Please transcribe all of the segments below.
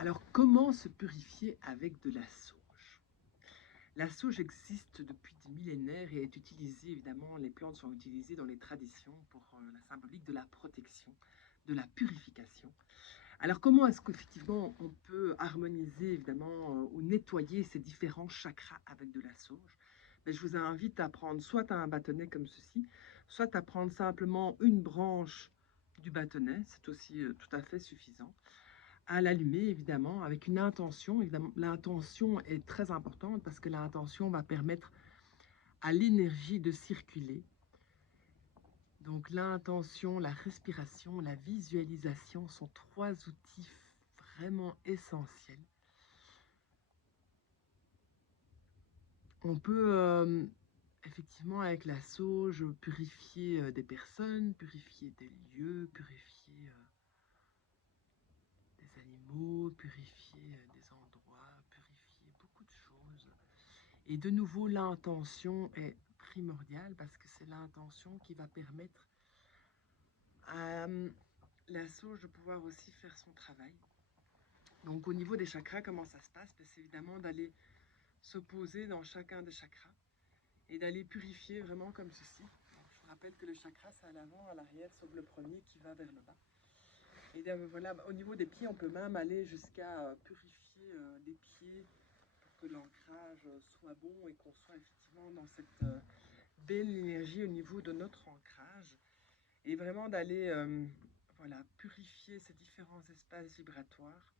Alors, comment se purifier avec de la sauge? La sauge existe depuis des millénaires et est utilisée, évidemment, les plantes sont utilisées dans les traditions pour la symbolique de la protection, de la purification. Alors, comment est-ce qu'effectivement on peut harmoniser, évidemment, ou nettoyer ces différents chakras avec de la sauge? Ben, je vous invite à prendre soit un bâtonnet comme ceci, soit à prendre simplement une branche du bâtonnet, c'est aussi tout à fait suffisant à l'allumer évidemment avec une intention. Évidemment, l'intention est très importante parce que l'intention va permettre à l'énergie de circuler. Donc l'intention, la respiration, la visualisation sont trois outils vraiment essentiels. On peut effectivement avec la sauge purifier des personnes, purifier des lieux, purifier des animaux, purifier des endroits, purifier beaucoup de choses. Et de nouveau, l'intention est primordiale parce que c'est l'intention qui va permettre à la sauge de pouvoir aussi faire son travail. Donc au niveau des chakras, comment ça se passe? C'est évidemment d'aller se poser dans chacun des chakras et d'aller purifier vraiment comme ceci. Donc, je vous rappelle que le chakra, c'est à l'avant, à l'arrière, sauf le premier qui va vers le bas. Et voilà, au niveau des pieds, on peut même aller jusqu'à purifier les pieds pour que l'ancrage soit bon et qu'on soit effectivement dans cette belle énergie au niveau de notre ancrage. Et vraiment d'aller voilà, purifier ces différents espaces vibratoires.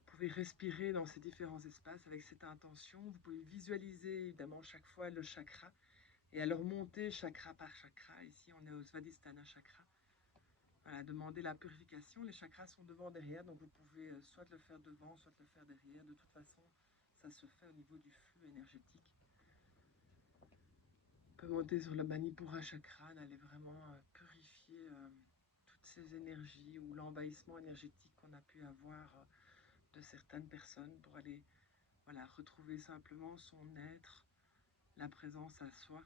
Vous pouvez respirer dans ces différents espaces avec cette intention. Vous pouvez visualiser évidemment chaque fois le chakra et alors monter chakra par chakra. Ici, on est au Svadhisthana chakra. Voilà, demander la purification. Les chakras sont devant, derrière, donc vous pouvez soit le faire devant, soit le faire derrière. De toute façon, ça se fait au niveau du flux énergétique. On peut monter sur le Manipura chakra, d'aller vraiment purifier toutes ces énergies ou l'envahissement énergétique qu'on a pu avoir de certaines personnes pour aller voilà, retrouver simplement son être, la présence à soi.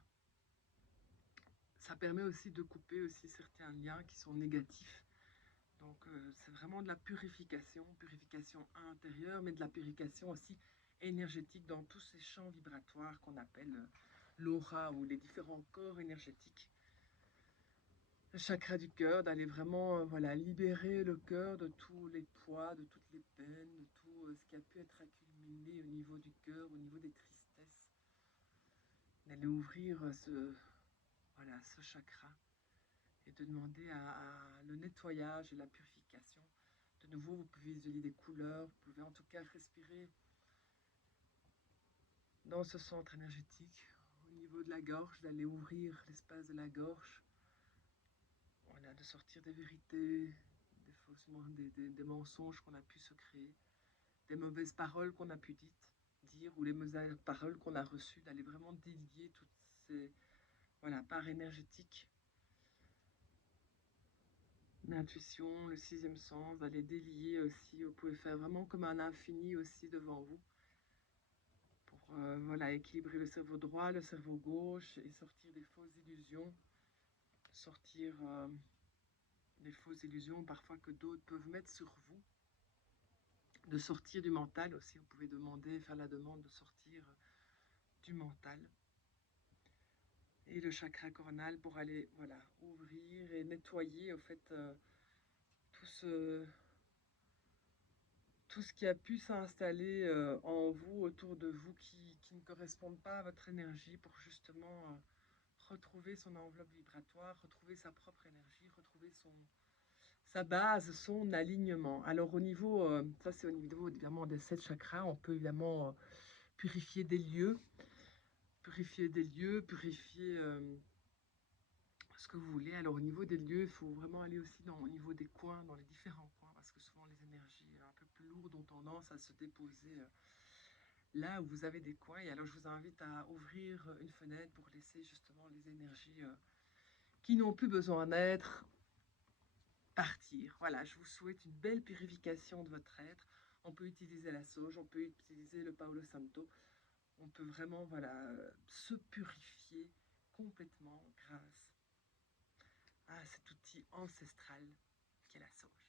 Ça permet aussi de couper aussi certains liens qui sont négatifs. Donc c'est vraiment de la purification intérieure, mais de la purification aussi énergétique dans tous ces champs vibratoires qu'on appelle l'aura ou les différents corps énergétiques. Le chakra du cœur, d'aller vraiment voilà, libérer le cœur de tous les poids, de toutes les peines, de tout ce qui a pu être accumulé au niveau du cœur, au niveau des tristesses. D'aller ouvrir voilà, ce chakra et de demander à le nettoyage et la purification. De nouveau, vous pouvez visualiser des couleurs, vous pouvez en tout cas respirer dans ce centre énergétique, au niveau de la gorge, d'aller ouvrir l'espace de la gorge. Voilà, de sortir des vérités, des mensonges qu'on a pu se créer, des mauvaises paroles qu'on a pu dire, ou les mauvaises paroles qu'on a reçues, d'aller vraiment délier toutes ces voilà, parts énergétiques. L'intuition, le sixième sens, d'aller délier aussi. Vous pouvez faire vraiment comme un infini aussi devant vous pour voilà, équilibrer le cerveau droit, le cerveau gauche et sortir des fausses illusions, sortir des fausses illusions parfois que d'autres peuvent mettre sur vous, de sortir du mental aussi. Vous pouvez demander, faire la demande de sortir du mental. Et le chakra coronal pour aller voilà, ouvrir et nettoyer au fait tout ce qui a pu s'installer en vous, autour de vous, qui ne correspondent pas à votre énergie pour justement retrouver son enveloppe vibratoire, retrouver sa propre énergie, retrouver sa base, son alignement. Alors au niveau, ça c'est au niveau évidemment des 7 chakras, on peut évidemment purifier des lieux, purifier ce que vous voulez. Alors au niveau des lieux, il faut vraiment aller aussi au niveau des coins, dans les différents coins, parce que souvent les énergies un peu plus lourdes ont tendance à se déposer là où vous avez des coins. Et alors je vous invite à ouvrir une fenêtre pour laisser justement les énergies qui n'ont plus besoin d'être partir. Voilà, je vous souhaite une belle purification de votre être. On peut utiliser la sauge, on peut utiliser le Palo Santo. On peut vraiment voilà, se purifier complètement grâce à cet outil ancestral qu'est la sauge.